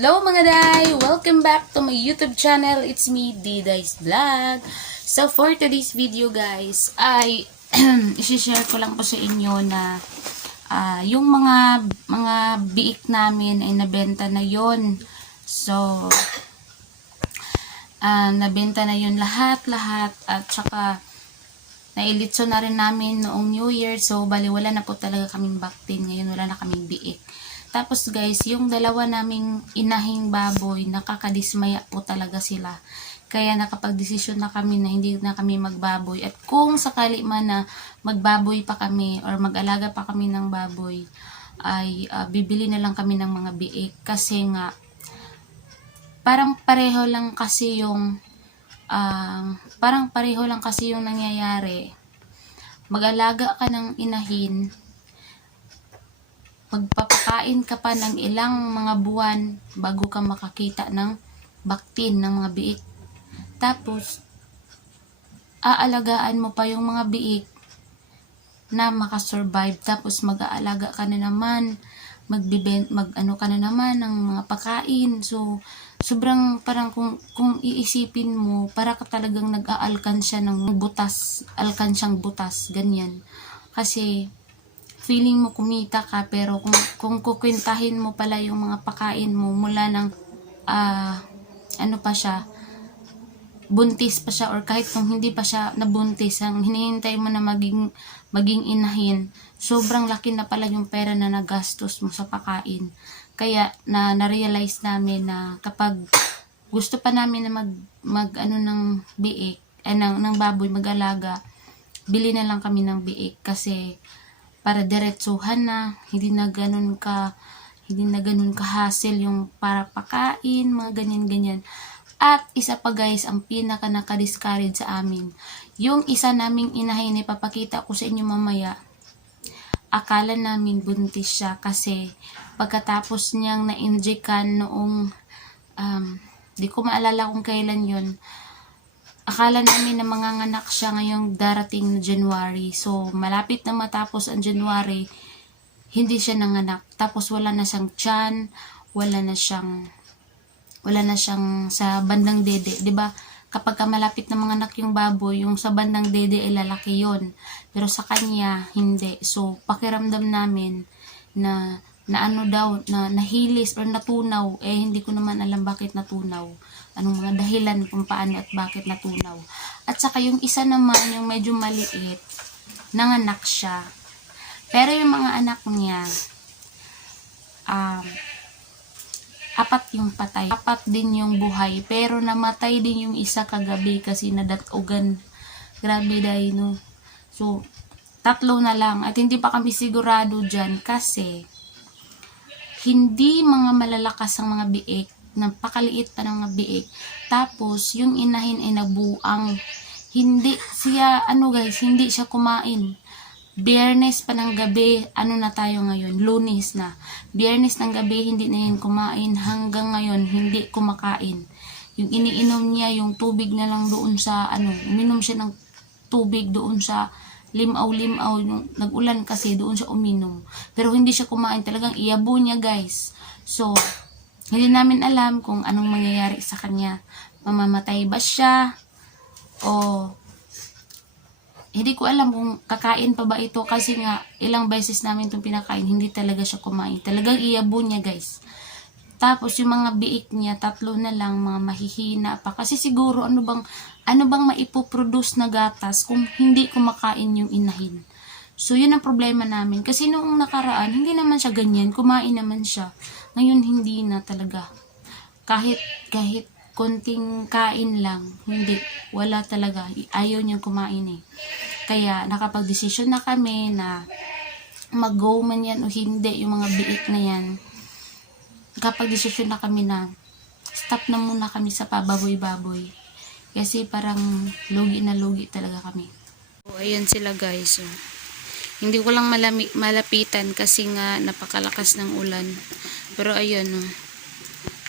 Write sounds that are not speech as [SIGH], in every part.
Hello mga day! Welcome back to my YouTube channel. It's me, Diday's Vlog. So for today's video guys, ay [CLEARS THROAT] isi-share ko lang po sa inyo na ah, yung mga mga biik namin ay nabenta na yon. So ah, nabenta na yun lahat-lahat at saka nailitso na rin namin noong New Year. So, bali wala na po talaga kaming baktin. Ngayon wala na kaming biik. Tapos guys, yung dalawa naming inahing baboy, nakakadismaya po talaga sila. Kaya nakapag-desisyon na kami na hindi na kami magbaboy. At kung sakali man na magbaboy pa kami or mag-alaga pa kami ng baboy, ay ah, bibili na lang kami ng mga biik. Kasi nga, parang pareho lang kasi yung ah, parang pareho lang kasi yung nangyayari. Mag-alaga ka ng inahin, magpapakain ka pa ng ilang mga buwan bago ka makakita ng baktin ng mga biik. Tapos, aalagaan mo pa yung mga biik na makasurvive. Tapos, mag-aalaga ka na naman, magbibent, mag ano ka na naman ng mga pakain. So, sobrang parang kung, kung iisipin mo, para ka talagang nag-aalkansya ng butas, alkansyang butas, ganyan. Kasi, feeling mo kumita ka pero kung kung kukwentahin mo pala yung mga pakain mo mula ng ah ano pa siya buntis pa siya or kahit kung hindi pa siya nabuntis ang hinihintay mo na maging maging inahin sobrang laki na pala yung pera na nagastos mo sa pakain. Kaya na na-realize namin na kapag gusto pa namin na mag mag ano ng biik eh, ng, ng baboy mag-alaga bili na lang kami ng biik kasi para diretsuhan na, hindi na ganun ka, hindi na ganun ka hassle yung para pakain, mga ganyan-ganyan. At isa pa guys, ang pinaka naka-discourage sa amin, yung isa naming inahin, ipapakita ko sa inyo mamaya, akala namin buntis siya kasi pagkatapos niyang na-injekan noong, um, di ko maalala kung kailan yon akala namin na manganganak siya ngayong darating na January. So, malapit na matapos ang January, hindi siya nanganak. Tapos wala na siyang tiyan, wala na siyang wala na siyang sa bandang dede, ba? Kapag ka malapit na manganak yung baboy, yung sa bandang dede ay lalaki 'yon. Pero sa kanya hindi. So, pakiramdam namin na na ano daw, na nahilis or natunaw, eh hindi ko naman alam bakit natunaw. Anong mga dahilan kung paano at bakit natunaw. At saka yung isa naman, yung medyo maliit, nanganak siya. Pero yung mga anak niya, um, apat yung patay. Apat din yung buhay. Pero namatay din yung isa kagabi kasi nadatugan. Grabe dahil no. So, tatlo na lang. At hindi pa kami sigurado dyan kasi hindi mga malalakas ang mga biik, napakaliit pa ng biik. Tapos, yung inahin ay nabuang. Hindi siya, ano guys, hindi siya kumain. Biyernes pa ng gabi, ano na tayo ngayon? Lunes na. Biyernes ng gabi, hindi na yan kumain. Hanggang ngayon, hindi kumakain. Yung iniinom niya, yung tubig na lang doon sa, ano, uminom siya ng tubig doon sa limaw-limaw, nag-ulan kasi doon siya uminom. Pero hindi siya kumain, talagang iyabo niya guys. So, hindi namin alam kung anong mangyayari sa kanya. Mamamatay ba siya? O hindi ko alam kung kakain pa ba ito kasi nga ilang beses namin itong pinakain, hindi talaga siya kumain. Talagang iyabo niya guys. Tapos yung mga biik niya, tatlo na lang, mga mahihina pa. Kasi siguro ano bang, ano bang maipoproduce na gatas kung hindi kumakain yung inahin. So yun ang problema namin. Kasi noong nakaraan, hindi naman siya ganyan. Kumain naman siya. Ngayon hindi na talaga. Kahit, kahit konting kain lang, hindi. Wala talaga. Ayaw niyang kumain eh. Kaya nakapag-desisyon na kami na mag-go man yan o hindi yung mga biik na yan kapag desisyon na kami na stop na muna kami sa pababoy-baboy. Kasi parang lugi na lugi talaga kami. So, ayan sila guys. Oh. Hindi ko lang malami, malapitan kasi nga napakalakas ng ulan. Pero ayan oh.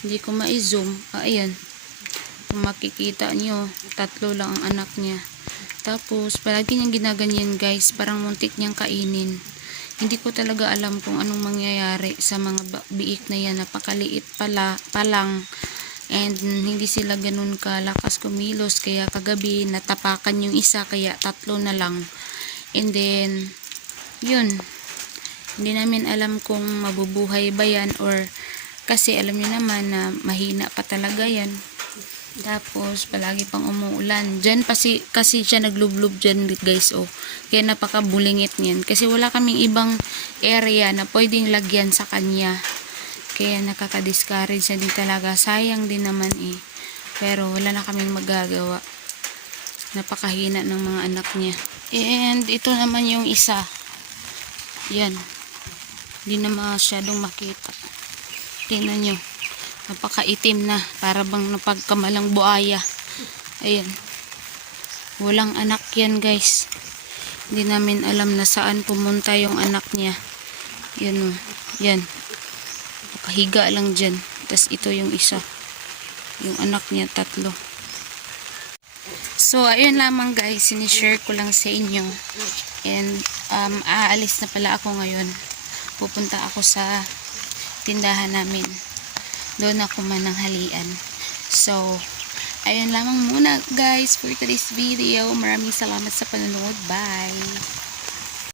Hindi ko ma-zoom. Ah, ayan. Kung makikita nyo, tatlo lang ang anak niya. Tapos, palagi niyang ginaganyan guys. Parang muntik niyang kainin. hindi ko talaga alam kung anong mangyayari sa mga biik na yan. Napakaliit pala, palang. And hindi sila ganun kalakas kumilos. Kaya kagabi natapakan yung isa. Kaya tatlo na lang. And then, yun. Hindi namin alam kung mabubuhay ba yan or kasi alam niyo naman na mahina pa talaga yan. Tapos, palagi pang umuulan. Diyan pa si, kasi siya naglublob dyan, guys, oh. Kaya napakabulingit niyan. Kasi wala kaming ibang area na pwedeng lagyan sa kanya. Kaya nakaka-discourage na din talaga. Sayang din naman eh. Pero wala na kaming magagawa. Napakahina ng mga anak niya. And ito naman yung isa. Yan. Hindi na masyadong makita. Tingnan nyo. Napakaitim na. Para bang napagkamalang buaya. Ayan. Walang anak yan guys. Hindi namin alam na saan pumunta yung anak niya. Yan o yan. Nakahiga lang dyan. Tas ito yung isa. Yung anak niya tatlo. So ayun lamang guys. Sinishare ko lang sa inyo. And um, aalis na pala ako ngayon pupunta ako sa tindahan namin doon ako mananghalian. So, ayun lamang muna guys for today's video. Maraming salamat sa panonood. Bye!